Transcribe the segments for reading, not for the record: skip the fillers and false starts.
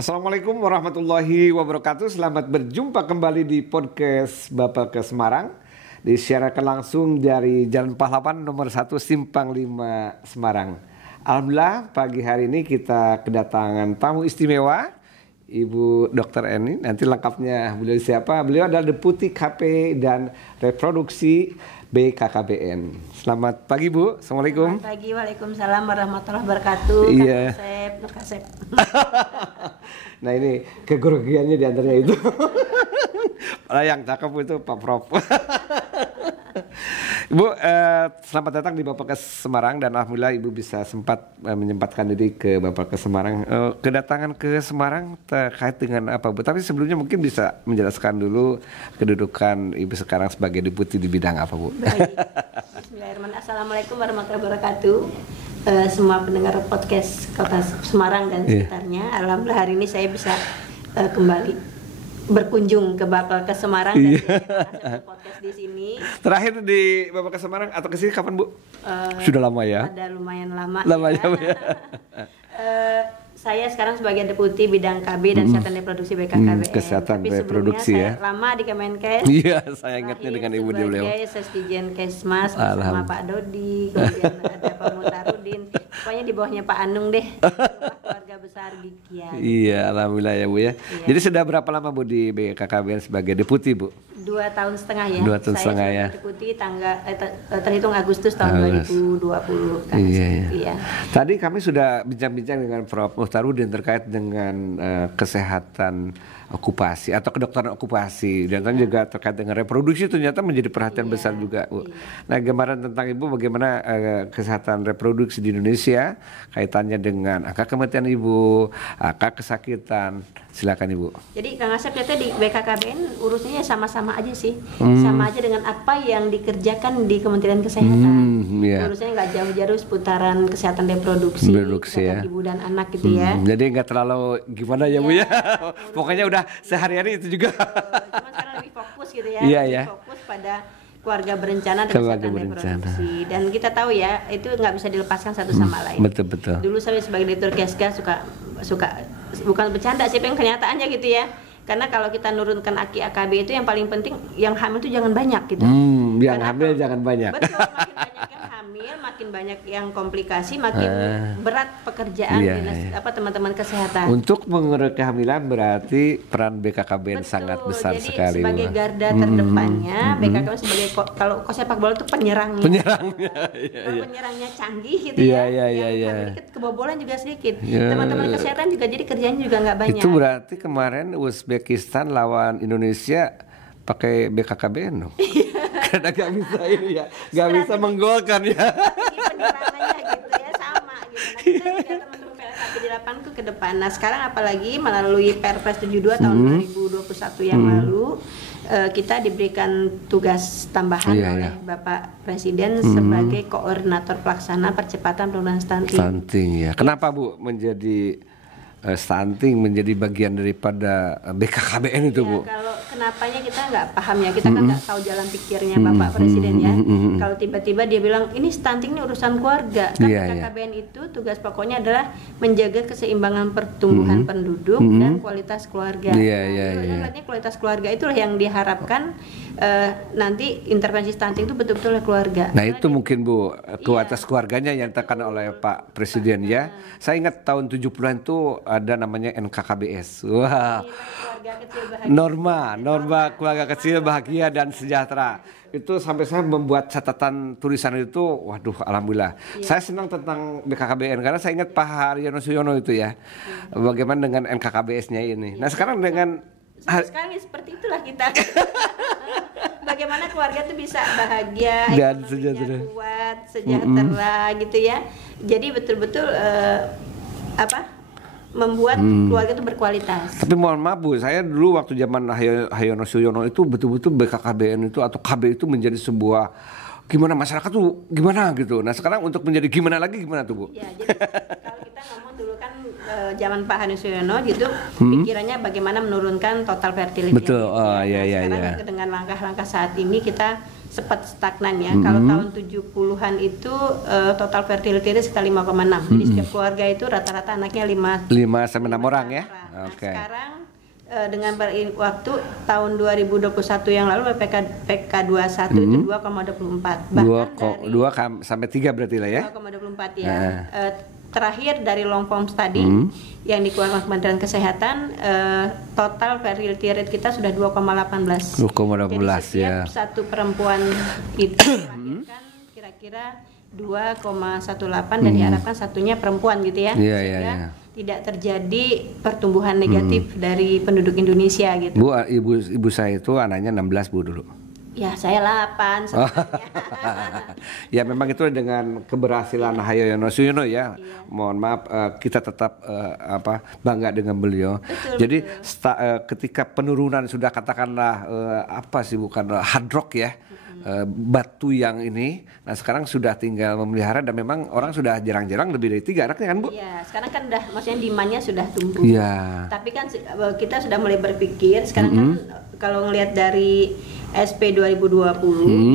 Assalamualaikum warahmatullahi wabarakatuh. Selamat berjumpa kembali di podcast Bapak ke Semarang. Disiarkan langsung dari Jalan Pahlawan nomor 1 Simpang 5 Semarang. Alhamdulillah pagi hari ini kita kedatangan tamu istimewa, Ibu Dr. Eni. Nanti lengkapnya beliau siapa? Beliau adalah Deputi KP dan Reproduksi BKKBN. Selamat pagi Bu, Assalamualaikum. Selamat pagi, waalaikumsalam warahmatullahi wabarakatuh. Iya. Kasep. Nah ini kegrogiannya di antaranya itu. Padahal yang cakep itu Pak Prof. Ibu, selamat datang di Bapak ke Semarang dan alhamdulillah Ibu bisa sempat menyempatkan diri ke Bapak ke Semarang. Kedatangan ke Semarang terkait dengan apa Bu? Tapi sebelumnya mungkin bisa menjelaskan dulu kedudukan Ibu sekarang sebagai deputi di bidang apa Bu? Baik. Bismillahirrahmanirrahim. Assalamualaikum warahmatullahi wabarakatuh. Semua pendengar podcast Kota Semarang dan sekitarnya. Alhamdulillah hari ini saya bisa kembali berkunjung ke Bapak ke Semarang dan podcast di sini. Terakhir di Bapak ke Semarang atau ke sini kapan Bu? Sudah lama ya? Ada lumayan lama. Ya. Saya sekarang sebagai Deputi Bidang KB dan Kesehatan Reproduksi BKKBN. Kesehatan Tapi reproduksi sebelumnya ya. saya lama di Kemenkes. Iya, saya ingatnya dengan Ibu di beliau. Sebagai Sesdijen Kesmas bersama Pak Dodi, kemudian ada Pak Mutarudin. Pokoknya di bawahnya Pak Anung deh. Keluarga besar Gikian. Iya, alhamdulillah ya Bu ya. Iya. Jadi sudah berapa lama Bu di BKKBN sebagai deputi Bu? 2 tahun setengah ya. 2 tahun setengah ya. Saya deputi terhitung Agustus tahun 2020 kan. Iya. Tadi kami sudah bincang-bincang dengan Prof. Muhtarudin terkait dengan kesehatan okupasi atau kedokteran okupasi dan juga terkait dengan reproduksi ternyata menjadi perhatian besar juga Bu. Nah, gambaran tentang Ibu bagaimana kesehatan reproduksi di Indonesia kaitannya dengan angka kematian Ibu, angka kesakitan. Silakan Ibu. Jadi Kang Asep ternyata di BKKBN urusannya sama-sama aja sih. Sama aja dengan apa yang dikerjakan di Kementerian Kesehatan. Urusannya nggak jauh-jauh seputaran kesehatan reproduksi ya. Ibu dan anak gitu ya. Jadi nggak terlalu gimana ya Bu ya. Pokoknya udah sehari-hari itu juga. Cuma sekarang lebih fokus gitu ya. Iya. Fokus pada keluarga berencana dan kesehatan reproduksi. Dan kita tahu ya, itu nggak bisa dilepaskan satu sama lain. Betul. Dulu saya sebagai direktur Keska suka bukan bercanda sih, pengen kenyataannya gitu ya. Karena kalau kita nurunkan AKI AKB itu yang paling penting yang hamil itu jangan banyak gitu. Yang hamil jangan banyak. Betul, makin banyak yang hamil, makin banyak yang komplikasi, makin berat pekerjaan teman-teman kesehatan. Untuk mengurangi kehamilan berarti peran BKKBN sangat besar jadi sekali. Sebagai garda terdepannya, BKKBN sebagai kalau sepak bola itu penyerangnya. Penyerangnya canggih gitu ya. Yang sedikit kebobolan juga sedikit. Teman-teman kesehatan juga jadi kerjanya juga nggak banyak. Itu berarti kemarin Uzbekistan lawan Indonesia pakai BKKBN dong. Karena nggak bisa ini ya, nggak bisa menggolkan ya. Penyerangannya gitu ya sama gitu. Nah, kita juga teman-teman PLKP di lapangan tuh ke depan. Nah sekarang apalagi melalui Perpres 72 tahun 2021 yang lalu kita diberikan tugas tambahan oleh Bapak Presiden sebagai koordinator pelaksana percepatan penurunan stunting. Stunting ya. Kenapa Bu menjadi stunting menjadi bagian daripada BKKBN itu Bu? Kalau kenapanya kita nggak paham ya, kita kan nggak tahu jalan pikirnya Bapak Presiden ya. Kalau tiba-tiba dia bilang ini stunting ini urusan keluarga, kan BKKBN itu tugas pokoknya adalah menjaga keseimbangan pertumbuhan penduduk dan kualitas keluarga. Artinya kualitas keluarga itulah yang diharapkan nanti intervensi stunting itu betul-betul oleh keluarga. Nah itu mungkin Bu kualitas keluarganya yang ditekan oleh Pak Presiden ya. Saya ingat tahun 70-an itu ada namanya NKKBS. Wah. Norma keluarga kecil bahagia dan sejahtera. Itu sampai saya membuat catatan tulisan itu, waduh alhamdulillah. Saya senang tentang BKKBN karena saya ingat Pak Haryono Suyono itu ya. Bagaimana dengan NKKBS-nya ini. Nah sekarang dengan sekali seperti itulah kita. Bagaimana keluarga itu bisa bahagia, dan sejahtera, kuat, sejahtera gitu ya. Jadi betul-betul membuat keluarga itu berkualitas. Tapi mohon maaf Bu, saya dulu waktu zaman Haryono Suyono itu betul-betul BKKBN itu atau KB itu menjadi sebuah gimana masyarakat tuh gimana gitu. Nah sekarang untuk menjadi gimana lagi gimana tuh Bu? Ya jadi kalau kita ngomong dulu kan zaman Pak Haryono Suyono gitu pikirannya bagaimana menurunkan total fertility. Betul. Sekarang dengan langkah-langkah saat ini kita sempat stagnan ya. Kalau tahun 70-an itu total fertility rate sekitar 5,6. Jadi setiap keluarga itu rata-rata anaknya 5 sampai 6 orang ya. Nah, Oke. sekarang dengan waktu tahun 2021 yang lalu PK 21 itu 2,24. Bahkan 2 sampai 3 berarti lah ya. 2,24 ya. Terakhir dari long form study yang dikeluarkan Kementerian Kesehatan, total fertility rate kita sudah 2,18. 2,18 Jadi setiap satu perempuan itu melahirkan kira-kira 2,18 dan diharapkan satunya perempuan gitu ya. Sehingga tidak terjadi pertumbuhan negatif dari penduduk Indonesia gitu. Bu, ibu saya itu anaknya 16 Bu dulu. Ya saya 8 sebenarnya. Ya memang itu dengan keberhasilan Hayono Suyono ya. Mohon maaf kita tetap bangga dengan beliau. Jadi ketika penurunan sudah katakanlah hard rock ya. Batu yang ini, nah sekarang sudah tinggal memelihara dan memang orang sudah jarang-jarang lebih dari 3 anaknya kan Bu? Iya, sekarang kan udah maksudnya demand-nya sudah tumbuh. Iya. Tapi kan kita sudah mulai berpikir sekarang kan kalau ngelihat dari SP 2020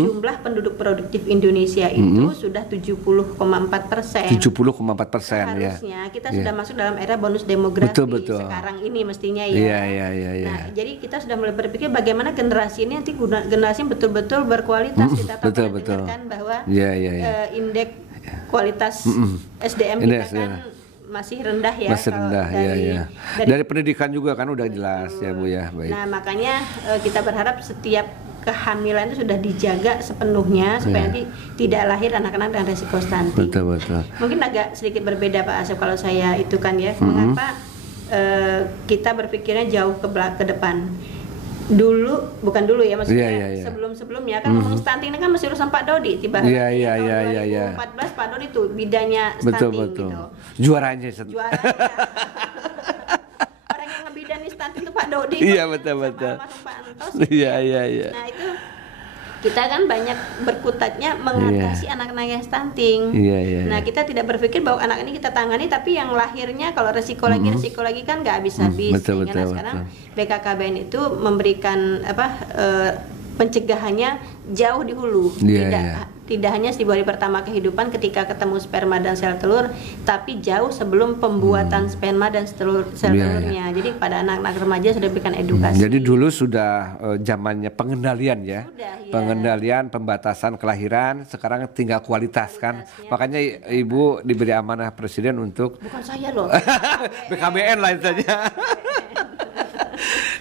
jumlah penduduk produktif Indonesia itu sudah 70,4%. 70,4% ya. Harusnya kita sudah masuk dalam era bonus demografi sekarang ini mestinya ya. Iya. Nah, jadi kita sudah mulai berpikir bagaimana generasi ini nanti generasi yang betul-betul berkualitas. Kita tahu kan bahwa indeks kualitas SDM kita kan masih rendah ya. Masih rendah dari pendidikan juga kan udah jelas ya Bu ya. Baik. Nah makanya kita berharap setiap kehamilan itu sudah dijaga sepenuhnya supaya nanti tidak lahir anak-anak dengan resiko stunting. Betul. Mungkin agak sedikit berbeda Pak Asep kalau saya itu kan ya. Mengapa kita berpikirnya jauh ke depan? Bukan dulu ya maksudnya sebelum-sebelumnya kan ngomong stunting ini kan masih urusan Pak Dodi tiba-tiba tahun 2014 Pak Dodi tuh bidangnya stunting gitu. Juaranya. Orang yang ngebidani stunting itu Pak Dodi. Iya betul. Pak Antos. Iya. Nah itu kita kan banyak berkutatnya mengatasi anak-anak yang stunting. Iya. Nah kita tidak berpikir bahwa anak ini kita tangani, tapi yang lahirnya kalau resiko lagi kan nggak habis-habis. Betul. Sekarang BKKBN itu memberikan pencegahannya jauh di hulu. Tidak hanya di hari pertama kehidupan ketika ketemu sperma dan sel telur, tapi jauh sebelum pembuatan sperma dan sel telurnya. Jadi pada anak-anak remaja sudah diberikan edukasi. Jadi dulu sudah zamannya pengendalian ya. Pengendalian, pembatasan kelahiran, sekarang tinggal kualitas kan. Makanya Ibu diberi amanah Presiden untuk bukan saya loh. BKBN lah saja.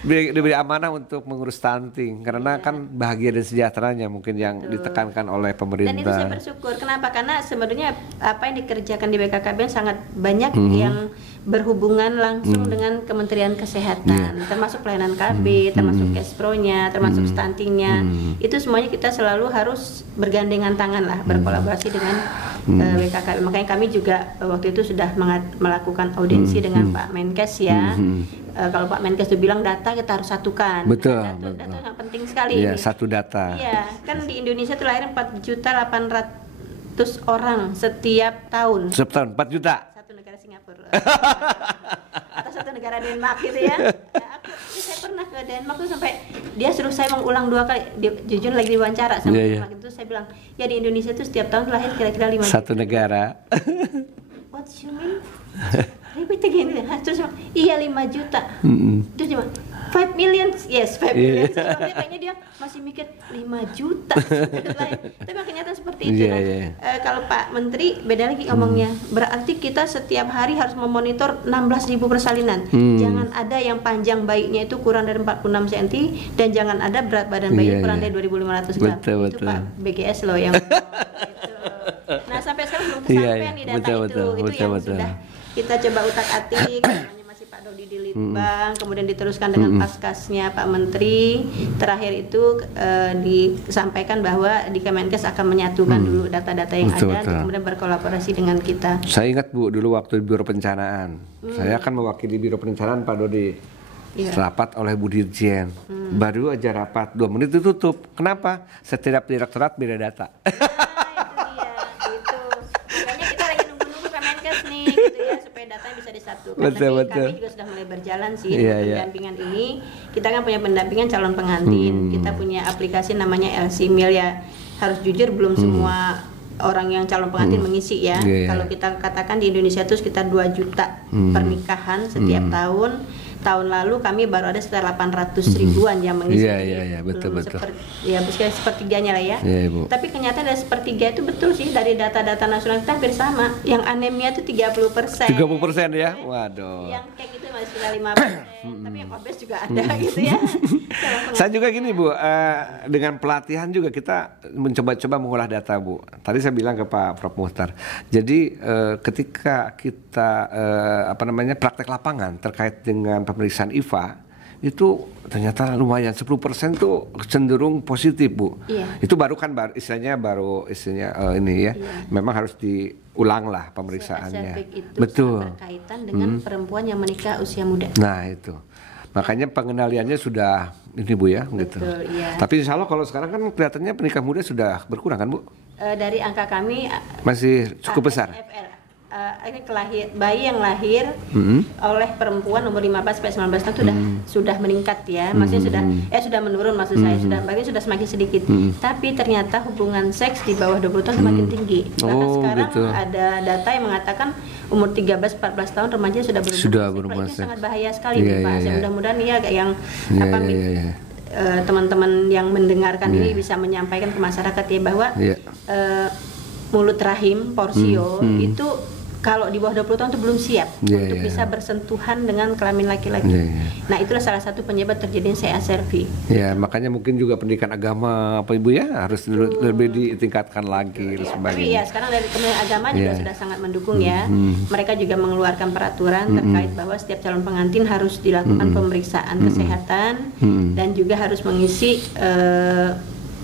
Diberi amanah untuk mengurus stunting karena kan bahagia dan sejahteranya mungkin yang ditekankan oleh pemerintah. Dan itu saya bersyukur. Kenapa? Karena sebenarnya apa yang dikerjakan di BKKBN sangat banyak yang berhubungan langsung dengan Kementerian Kesehatan, termasuk pelayanan KB, termasuk Kespronya, termasuk stuntingnya. Itu semuanya kita selalu harus bergandengan tangan lah, berkolaborasi dengan BKKBN. Makanya kami juga waktu itu sudah melakukan audiensi dengan Pak Menkes ya. Kalau Pak Menkes itu bilang data kita harus satukan. Betul. Data sangat penting sekali. Iya, satu data. Iya, kan di Indonesia tuh lahir 4.800.000 orang setiap tahun. Setiap tahun 4 juta. Satu negara Singapura. Atau satu negara Denmark gitu ya. Saya pernah ke Denmark tuh sampai dia suruh saya mengulang 2 kali. Jujur lagi diwawancara sama Denmark itu saya bilang, ya di Indonesia tuh setiap tahun lahir kira-kira 5 juta. Satu negara. What you mean? Repeat again. Terus iya 5 juta. Terus cuma 5 million. Yes, 5 million. Kayaknya dia masih mikir 5 juta. Tapi kenyataan seperti itu. Kalau Pak Menteri beda lagi ngomongnya. Berarti kita setiap hari harus memonitor 16.000 persalinan. Jangan ada yang panjang bayinya itu kurang dari 46 cm dan jangan ada berat badan bayi kurang dari 2.500 gram. Itu Pak BGS loh yang itu. Nah sampai sekarang belum kesampaian nih data itu yang sudah kita coba utak-atik. Namanya masih Pak Dodi di Litbang, kemudian diteruskan dengan Paskasnya Pak Menteri. Terakhir itu disampaikan bahwa di Kemenkes akan menyatukan dulu data-data yang ada, kemudian berkolaborasi dengan kita. Saya ingat Bu dulu waktu di Biro Perencanaan, saya akan mewakili Biro Perencanaan Pak Dodi. Rapat oleh Bu Dirjen, baru aja rapat 2 menit ditutup. Kenapa? Setiap direktorat beda data. supaya datanya bisa disatukan. Betul, Tapi betul. kami juga sudah mulai berjalan sih Iya, dengan iya. pendampingan ini. Kita kan punya pendampingan calon pengantin. Kita punya aplikasi namanya LC Mil ya. Harus jujur belum semua orang yang calon pengantin mengisi ya. Iya, iya. Kalau kita katakan di Indonesia itu sekitar 2 juta pernikahan setiap tahun. Tahun lalu kami baru ada sekitar 800 ribuan yang mengisi. Iya, iya, iya, betul, Belum betul. Ya sepertiganya lah ya. Iya, Ibu. Tapi kenyataan dari sepertiga itu betul sih, dari data-data nasional kita hampir sama. Yang anemia itu 30%. 30% ya? Waduh. Yang kayak gitu masih sekitar 5%. Tapi yang obes juga ada gitu ya. Saya juga gini Bu, dengan pelatihan juga kita mencoba-coba mengolah data Bu. Tadi saya bilang ke Pak Prof Muhtar. Jadi ketika kita praktek lapangan terkait dengan pemeriksaan IVA itu ternyata lumayan 10% tuh cenderung positif Bu. Iya. Itu istilahnya ini ya. Iya. Memang harus diulang lah pemeriksaannya. Aservik itu Betul. sangat berkaitan dengan perempuan yang menikah usia muda. Nah itu. Makanya pengendaliannya sudah ini Bu ya, gitu. Betul, iya. Tapi insya Allah kalau sekarang kan kelihatannya penikah muda sudah berkurang kan Bu? Dari angka kami Masih cukup besar. ini bayi yang lahir oleh perempuan umur 15 sampai 19 tahun sudah meningkat ya. Maksudnya sudah menurun maksud saya, sudah semakin sedikit. Tapi ternyata hubungan seks di bawah 20 tahun semakin tinggi. Bahkan sekarang gitu. ada data yang mengatakan umur 13-14 tahun remaja sudah berhubungan seks. Ini sangat bahaya sekali nih Pak. Mudah-mudahan ya yang teman-teman yang mendengarkan ini bisa menyampaikan ke masyarakat ya bahwa mulut rahim porsio itu kalau di bawah 20 tahun itu belum siap untuk bisa bersentuhan dengan kelamin laki-laki. Nah, itulah salah satu penyebab terjadinya CA-cervi. Ya, makanya mungkin juga pendidikan agama apa Ibu ya harus lebih ditingkatkan lagi dan sebagainya. Tapi ya sekarang dari Kementerian Agama juga sudah sangat mendukung ya. Mereka juga mengeluarkan peraturan terkait bahwa setiap calon pengantin harus dilakukan pemeriksaan kesehatan dan juga harus mengisi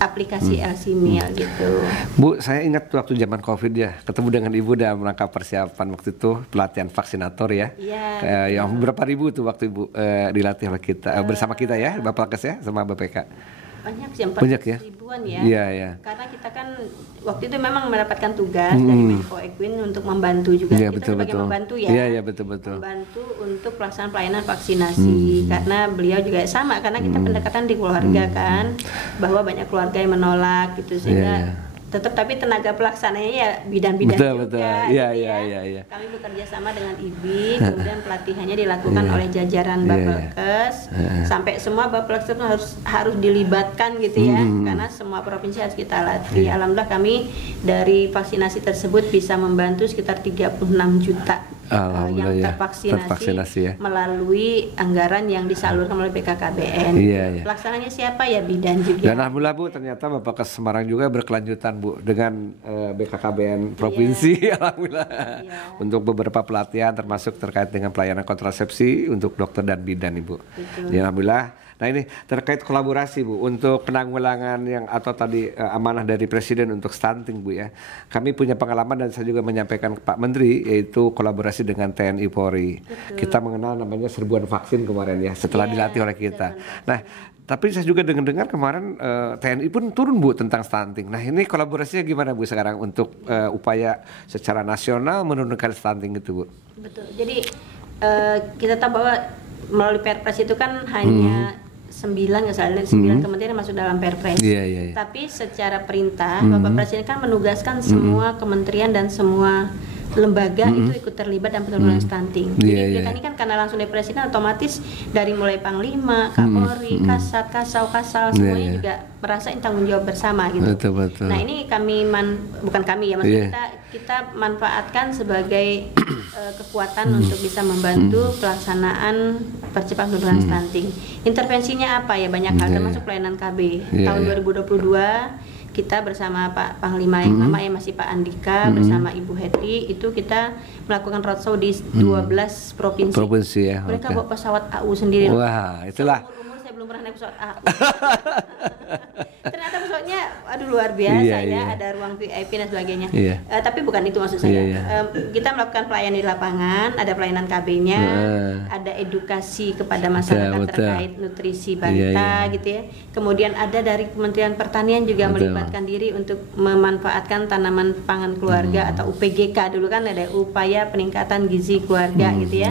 aplikasi LC Mil gitu. Bu, saya ingat waktu zaman COVID ya, ketemu dengan Ibu dalam rangka persiapan waktu itu pelatihan vaksinator ya. Iya. Yang berapa ribu tuh waktu Ibu dilatih oleh kita bersama kita ya, Bapak Kes ya sama BPK. Banyak sih, 400 ribuan ya. Iya, iya. Karena kita kan waktu itu memang mendapatkan tugas dari Menko Equin untuk membantu juga. Iya, kita sebagai membantu ya. Iya, iya, betul. Membantu untuk pelaksanaan pelayanan vaksinasi. Karena beliau juga sama, karena kita pendekatan di keluarga kan, bahwa banyak keluarga yang menolak gitu sehingga tetap tapi tenaga pelaksananya ya bidan-bidan juga. Iya. Kami bekerja sama dengan IBI, kemudian pelatihannya dilakukan oleh jajaran Bapelkes, sampai semua Bapelkes harus dilibatkan gitu ya, karena semua provinsi harus kita latih. Alhamdulillah kami dari vaksinasi tersebut bisa membantu sekitar 36 juta yang tervaksinasi ya. Melalui anggaran yang disalurkan oleh BKKBN. Pelaksananya siapa ya bidan juga. Dan alhamdulillah Bu, ternyata Bapelkes Semarang juga berkelanjutan Bu dengan BKKBN provinsi alhamdulillah untuk beberapa pelatihan termasuk terkait dengan pelayanan kontrasepsi untuk dokter dan bidan Ibu. Ya, alhamdulillah. Nah ini terkait kolaborasi Bu untuk penanggulangan yang atau tadi amanah dari Presiden untuk stunting Bu ya. Kami punya pengalaman dan saya juga menyampaikan ke Pak Menteri yaitu kolaborasi dengan TNI Polri. Kita mengenal namanya serbuan vaksin kemarin ya setelah dilatih oleh kita. Nah tapi saya juga dengar kemarin TNI pun turun Bu tentang stunting. Nah ini kolaborasinya gimana Bu sekarang untuk upaya secara nasional menurunkan stunting itu Bu? Betul. Jadi kita tahu bahwa melalui Perpres itu kan hanya 9 kementerian masuk dalam Perpres. Tapi secara perintah Bapak Presiden kan menugaskan semua kementerian dan semua lembaga itu ikut terlibat dalam penanggulangan stunting. Jadi kita ini kan karena langsung dari Presiden otomatis dari mulai Panglima, Kapolri, Kasat, Kasal semuanya juga merasa ini tanggung jawab bersama gitu. Betul. Nah ini bukan kami ya, maksudnya kita manfaatkan sebagai kekuatan untuk bisa membantu pelaksanaan percepatan penurunan stunting. Intervensinya apa ya, banyak hal termasuk pelayanan KB. Tahun 2022 kita bersama Pak Panglima yang lama ya masih Pak Andika bersama Ibu Hetty itu kita melakukan roadshow di 12 provinsi. Mereka bawa pesawat AU sendiri. Wah, itulah. Umur saya belum pernah naik pesawat AU. Ternyata pesawat pokoknya aduh luar biasa ada ruang VIP dan sebagainya. Tapi bukan itu maksud saya. Kita melakukan pelayanan di lapangan, ada pelayanan KB-nya, ada edukasi kepada masyarakat terkait nutrisi balita gitu ya. Kemudian ada dari Kementerian Pertanian juga melibatkan diri untuk memanfaatkan tanaman pangan keluarga atau UPGK, dulu kan ada upaya peningkatan gizi keluarga gitu ya.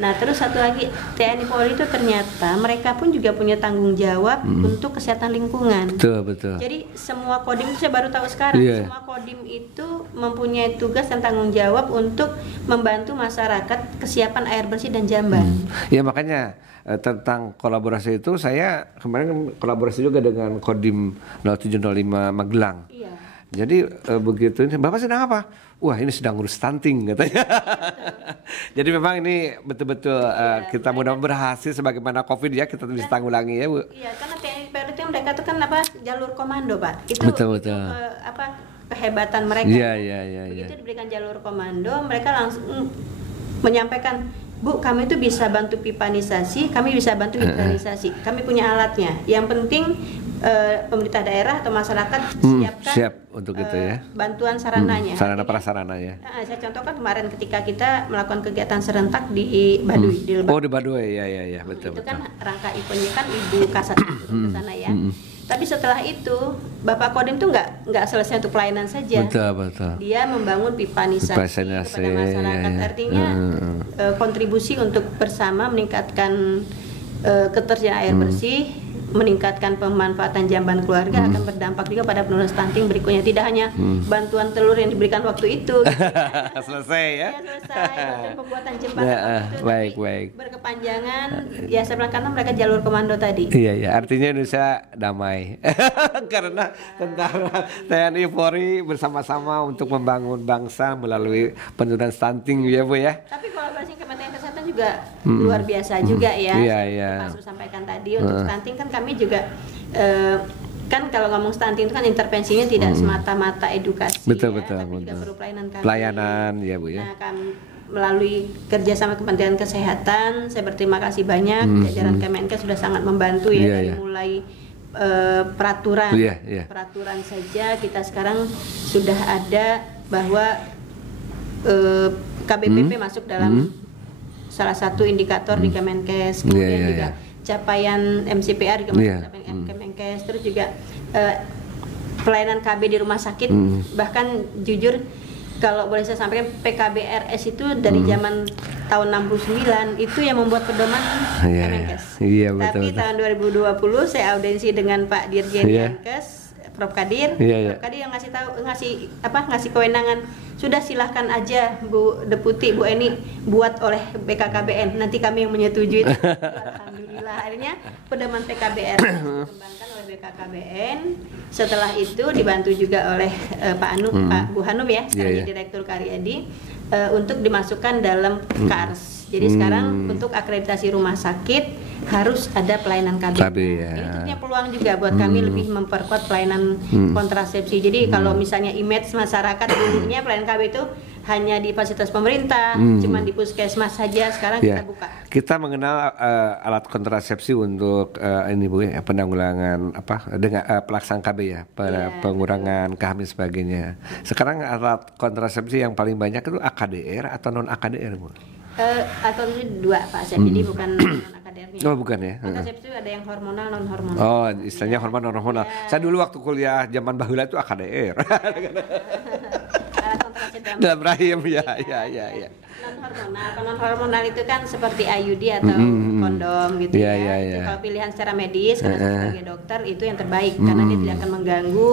Nah, terus satu lagi, TNI Polri itu ternyata mereka pun juga punya tanggung jawab untuk kesehatan lingkungan. Betul. Jadi semua kodim itu saya baru tahu sekarang, semua kodim itu mempunyai tugas dan tanggung jawab untuk membantu masyarakat kesiapan air bersih dan jamban. Ya makanya tentang kolaborasi itu saya kemarin kolaborasi juga dengan Kodim 0705 Magelang. Jadi begitu ini Bapak sedang apa? Wah ini sedang ngurus stunting katanya. Jadi memang ini betul-betul kita mudah berhasil sebagaimana COVID ya kita bisa tanggulangi ya Bu. Iya karena TNI Polri itu mereka itu kan jalur komando Pak. Itu kehebatan mereka. Begitu diberikan jalur komando mereka langsung menyampaikan, Bu kami itu bisa bantu pipanisasi, kami bisa bantu hidrolisasi, kami punya alatnya. Yang penting pemerintah daerah atau masyarakat siapkan untuk itu ya bantuan sarananya, sarana prasarananya. Saya contohkan kemarin ketika kita melakukan kegiatan serentak di Baduy di Lebak. Di Baduy ya betul. Itu kan rangka eventnya kan Ibu Kasat ke sana ya. Tapi setelah itu Bapak Kodim tuh nggak selesai untuk pelayanan saja. Betul. Dia membangun pipanisasi kepada masyarakat. Artinya kontribusi untuk bersama meningkatkan ketersediaan air bersih, meningkatkan pemanfaatan jamban keluarga akan berdampak juga pada penurunan stunting berikutnya. Tidak hanya bantuan telur yang diberikan waktu itu selesai ya. Selesai bantuan pembuatan jembatan baik. Berkepanjangan ya saya bilang karena mereka jalur komando tadi. Iya artinya Indonesia damai karena tentara TNI Polri bersama-sama untuk membangun bangsa melalui penurunan stunting ya Bu ya. Tapi kolaborasi Kementerian Kesehatan juga luar biasa juga ya. Pak Su sampaikan tadi untuk stunting kan kami juga kan kalau ngomong stunting itu kan intervensinya tidak semata-mata edukasi, tapi juga perlu pelayanan ya Bu ya. Nah, kami melalui kerjasama Kementerian Kesehatan, saya berterima kasih banyak jajaran Kemenkes sudah sangat membantu dari mulai peraturan saja kita sekarang sudah ada bahwa KBPP masuk dalam salah satu indikator di Kemenkes, kemudian juga capaian MCPR di Kemenkes, terus juga pelayanan KB di rumah sakit, bahkan jujur kalau boleh saya sampaikan PKBRS itu dari zaman tahun 69 itu yang membuat pedoman Kemenkes. Tapi tahun 2020 saya audiensi dengan Pak Dirjen Kemenkes, Prof Kadir. Prof Kadir yang ngasih kewenangan. Sudah silahkan aja Bu Deputi, Bu Eni buat oleh BKKBN. Nanti kami yang menyetujui. Alhamdulillah akhirnya pedoman PKBR dikembangkan oleh BKKBN. Setelah itu dibantu juga oleh Pak Bu Hanum ya, sekarang Direktur Karyadi untuk dimasukkan dalam KARS. Jadi sekarang untuk akreditasi rumah sakit harus ada pelayanan KB. Ini tentunya peluang juga buat kami lebih memperkuat pelayanan kontrasepsi. Jadi kalau misalnya image masyarakat dulunya pelayanan KB itu hanya di fasilitas pemerintah, cuma di puskesmas saja, sekarang kita buka. Kita mengenal alat kontrasepsi untuk ini Bu ya, penanggulangan dengan pelaksanaan KB ya, pengurangan kehamil sebagainya. Sekarang alat kontrasepsi yang paling banyak itu AKDR atau non AKDR Bu? Atau itu dua Pak Syed, jadi bukan non-akadernya. Oh bukan ya? Kontrasepsi itu ada yang hormonal, non hormonal. Oh istilahnya hormonal, non hormonal. Saya dulu waktu kuliah zaman baheula itu AKDR. Dalam rahim ya. Non hormonal itu kan seperti IUD atau kondom gitu ya. Kalau pilihan secara medis karena saya sebagai dokter itu yang terbaik karena dia tidak akan mengganggu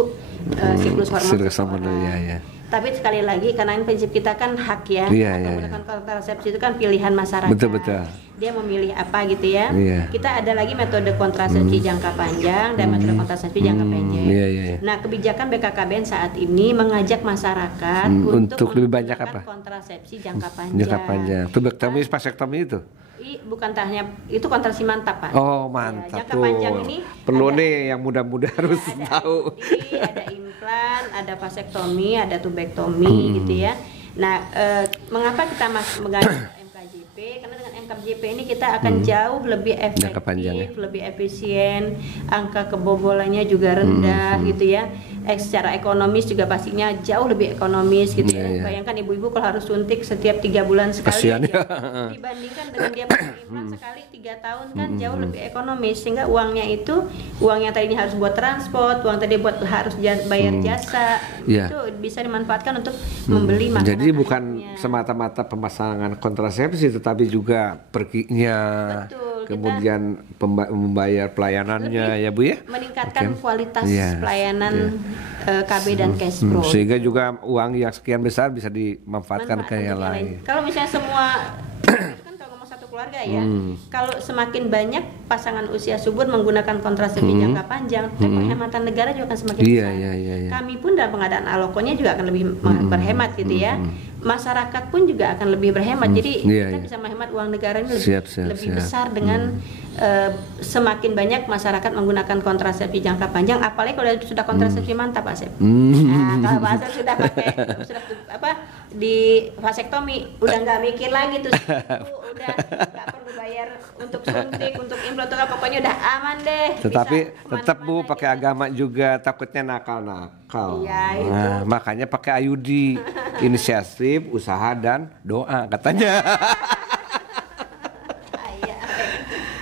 siklus hormon seseorang. Tapi sekali lagi karena ini prinsip kita kan hak ya, menggunakan kontrasepsi itu kan pilihan masyarakat. Betul. Dia memilih apa gitu ya. Kita ada lagi metode kontrasepsi jangka panjang dan metode kontrasepsi jangka pendek. Nah kebijakan BKKBN saat ini mengajak masyarakat untuk lebih banyak apa? Kontrasepsi jangka panjang. Jangka panjang. Tubektomi, vasektomi itu? Bukan hanya itu kontrasepsi mantap Pak. Oh mantap jangka panjang ini perlu nih yang muda-muda harus tahu. Ada implan, ada vasektomi, ada tubektomi gitu ya. Nah, mengapa kita mengajak MKJP, karena dengan MKJP ini kita akan jauh lebih efektif, lebih efisien, angka kebobolannya juga rendah gitu ya. Secara ekonomis juga pastinya jauh lebih ekonomis gitu ya. Bayangkan ibu-ibu kalau harus suntik setiap 3 bulan sekali aja, dibandingkan dengan dia berimplan sekali 3 tahun kan jauh lebih ekonomis, sehingga uangnya itu, uang yang tadinya harus buat transport, uang tadi buat harus bayar jasa, itu bisa dimanfaatkan untuk membeli makanan. Jadi bukan semata-mata pemasangan kontrasepsi, tetapi juga perginya, kemudian membayar pelayanannya ya Bu ya, meningkatkan kualitas pelayanan KB dan Cashpro. Sehingga juga uang yang sekian besar bisa dimanfaatkan ke yang lain. Kalau misalnya semua kan kalau ngomong satu keluarga ya, kalau semakin banyak pasangan usia subur menggunakan kontrasepsi jangka panjang, penghematan negara juga akan semakin besar. Kami pun dalam pengadaan alokonya juga akan lebih berhemat gitu ya. Masyarakat pun juga akan lebih berhemat. Jadi kita bisa menghemat uang negara ini lebih besar dengan semakin banyak masyarakat menggunakan kontrasepsi jangka panjang, apalagi kalau sudah kontrasepsi mantap Pak Sep. Nah, kalau Pak Sep sudah pakai di vasektomi, udah nggak mikir lagi tuh, udah nggak perlu bayar untuk suntik, untuk implantat, pokoknya udah aman deh. Tetapi tetap Bu pakai agama juga, takutnya nakal-nakal. Nah, makanya pakai IUD, inisiatif, usaha dan doa katanya.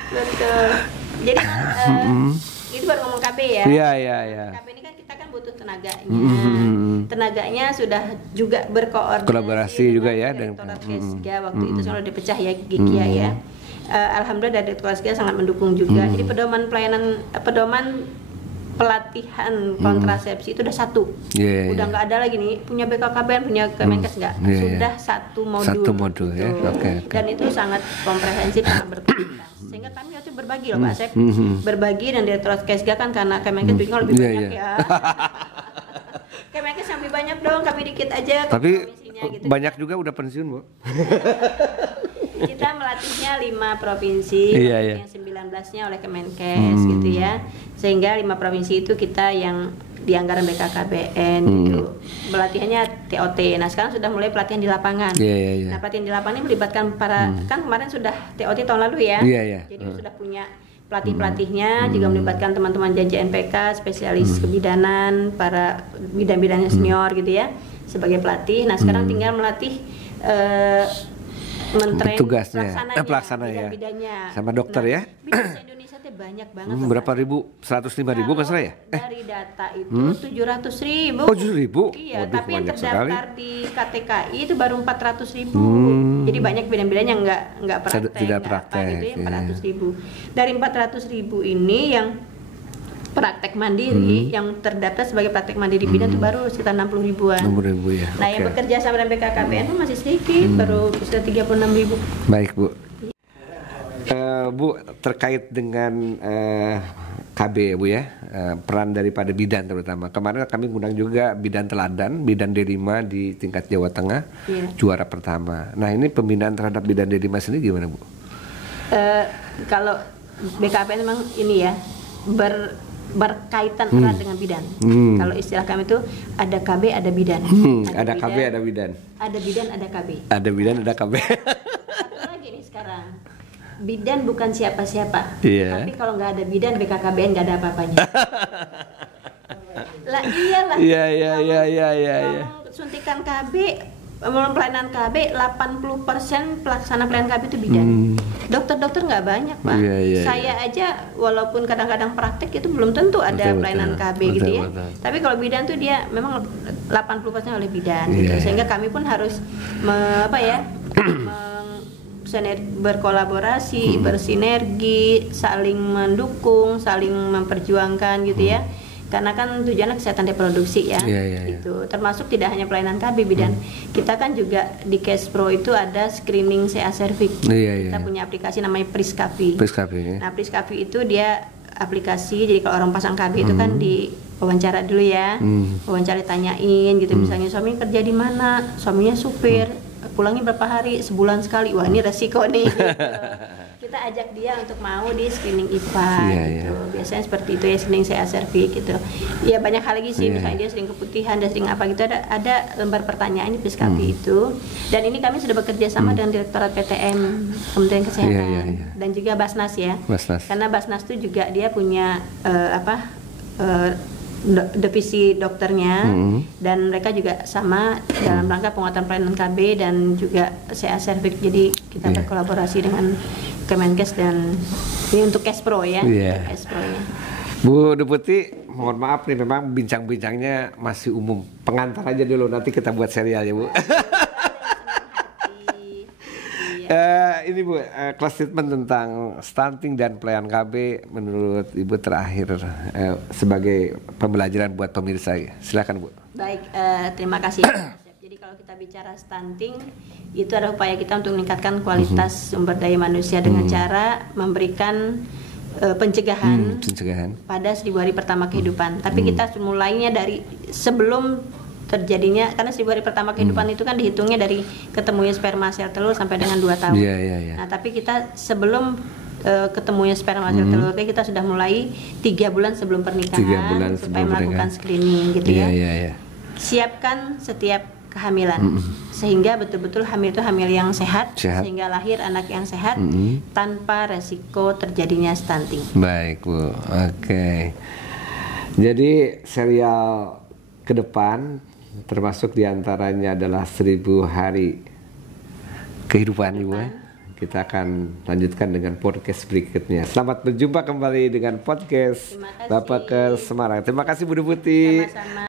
Betul. Jadi itu baru ngomong KB ya. Iya. KB ini kan kita kan butuh tenaganya. Tenaganya sudah juga berkoordinasi kolaborasi juga ya dengan Direktorat Kesga waktu itu sudah dipecah ya Gikia ya. Alhamdulillah dari Direktorat Kesga sangat mendukung juga. Jadi pedoman pelatihan kontrasepsi itu udah satu, udah nggak ada lagi nih punya BKKBN, punya Kemenkes nggak, sudah satu modul ya. Dan itu sangat komprehensif, sangat berkualitas, sehingga kami waktu berbagi loh Pak Sep, berbagi, dan Direktorat Kesga kan karena Kemenkes juga lebih banyak ya. Kemenkes yang lebih banyak dong, kami dikit aja. Tapi gitu. Banyak juga udah pensiun Bu. Kita melatihnya 5 provinsi, yang 19-nya oleh Kemenkes gitu ya, sehingga 5 provinsi itu kita yang di anggaran BKKBN gitu. Pelatihannya TOT. Nah sekarang sudah mulai pelatihan di lapangan. Nah pelatihan di lapangan ini melibatkan para, kan kemarin sudah TOT tahun lalu ya, jadi sudah punya pelatih-pelatihnya, juga melibatkan teman-teman JNPK, spesialis kebidanan, para bidan-bidannya senior gitu ya, sebagai pelatih. Nah sekarang tinggal melatih pelaksana ya, sama dokter ya. Bidan Indonesia itu banyak banget. Berapa ribu? 105.000 kan salah ya? Dari data itu 700.000. Oh 700.000? Iya. Waduh, tapi yang terdaftar di KTKI itu baru 400.000. Jadi banyak bidan-bidan yang nggak praktek, tidak praktek gitu ya, 400.000. Dari 400.000 ini yang praktek mandiri, yang terdaftar sebagai praktek mandiri bidan itu baru sekitar 60.000-an. 60.000 ya. Nah, yang bekerja sama dengan BKKBN itu masih sedikit, baru sekitar 36.000. Baik Bu. Bu, terkait dengan KB Bu ya, peran daripada bidan terutama. Kemarin kami ngundang juga bidan teladan, bidan D5 di tingkat Jawa Tengah, juara pertama. Nah ini pembinaan terhadap bidan D5 sendiri gimana Bu? Kalau BKKBN memang ini ya, berkaitan erat dengan bidan. Kalau istilah kami itu ada KB, ada bidan. Ada KB, ada bidan. Ada bidan, ada KB. Ada bidan, ada KB. Satu lagi nih sekarang, bidan bukan siapa-siapa. Tapi kalau nggak ada bidan, BKKBN nggak ada apa-apanya. Lah iyalah. Iya. Suntikan KB, pelayanan KB, 80% pelaksana pelayanan KB itu bidan. Dokter-dokter nggak banyak Pak. Saya aja walaupun kadang-kadang praktek itu belum tentu ada pelayanan KB gitu ya. Tapi kalau bidan tuh dia memang 80% oleh bidan gitu. Sehingga kami pun harus berkolaborasi, bersinergi, saling mendukung, saling memperjuangkan gitu ya. Karena kan tujuannya kesehatan reproduksi ya, itu termasuk tidak hanya pelayanan KB bidan. Kita kan juga di Cashpro itu ada screening CA cervix. Kita punya aplikasi namanya Priskavi. Nah Priskavi itu dia aplikasi, jadi kalau orang pasang KB itu kan di wawancara dulu ya, wawancara tanyain gitu, misalnya suami kerja di mana, suaminya supir, pulangnya berapa hari, sebulan sekali, wah ini resiko nih. Gitu. kita ajak dia untuk mau di screening IPA gitu. Biasanya seperti itu ya, screening CA gitu. Ya banyak hal lagi sih, misalnya dia sering keputihan, dia sering apa gitu, ada lembar pertanyaan di Piskapi itu. Dan ini kami sudah bekerja sama dengan Direktorat PTM Kementerian Kesehatan dan juga Basnas ya. Karena Basnas itu juga dia punya divisi dokternya dan mereka juga sama dalam rangka penguatan pelayanan KB dan juga CA Servik. Jadi kita berkolaborasi dengan Kemenkes dan ini untuk Kespro ya. Kespro ya. Bu Deputi, mohon maaf nih memang bincang-bincangnya masih umum. Pengantar aja dulu, nanti kita buat serial ya Bu. Ini Bu, kelas statement tentang stunting dan pelayanan KB menurut Ibu terakhir sebagai pembelajaran buat pemirsa. Silakan Bu. Baik, terima kasih. Jadi kalau kita bicara stunting, itu adalah upaya kita untuk meningkatkan kualitas sumber daya manusia dengan cara memberikan pencegahan pada 1000 hari pertama kehidupan. Tapi kita mulainya dari sebelum terjadinya, karena 1000 hari pertama kehidupan itu kan dihitungnya dari ketemunya sperma sel telur sampai dengan 2 tahun. Nah, tapi kita sebelum ketemunya sperma sel telur, kita sudah mulai 3 bulan sebelum pernikahan supaya melakukan screening gitu ya. Siapkan setiap kehamilan sehingga betul-betul hamil itu hamil yang sehat. Sehingga lahir anak yang sehat tanpa resiko terjadinya stunting. Baik Bu, oke. Jadi serial ke depan termasuk diantaranya adalah 1000 hari kehidupan Ibu. Kita akan lanjutkan dengan podcast berikutnya. Selamat berjumpa kembali dengan podcast Bapak ke Semarang. Terima kasih Bu Deputi. Sama-sama.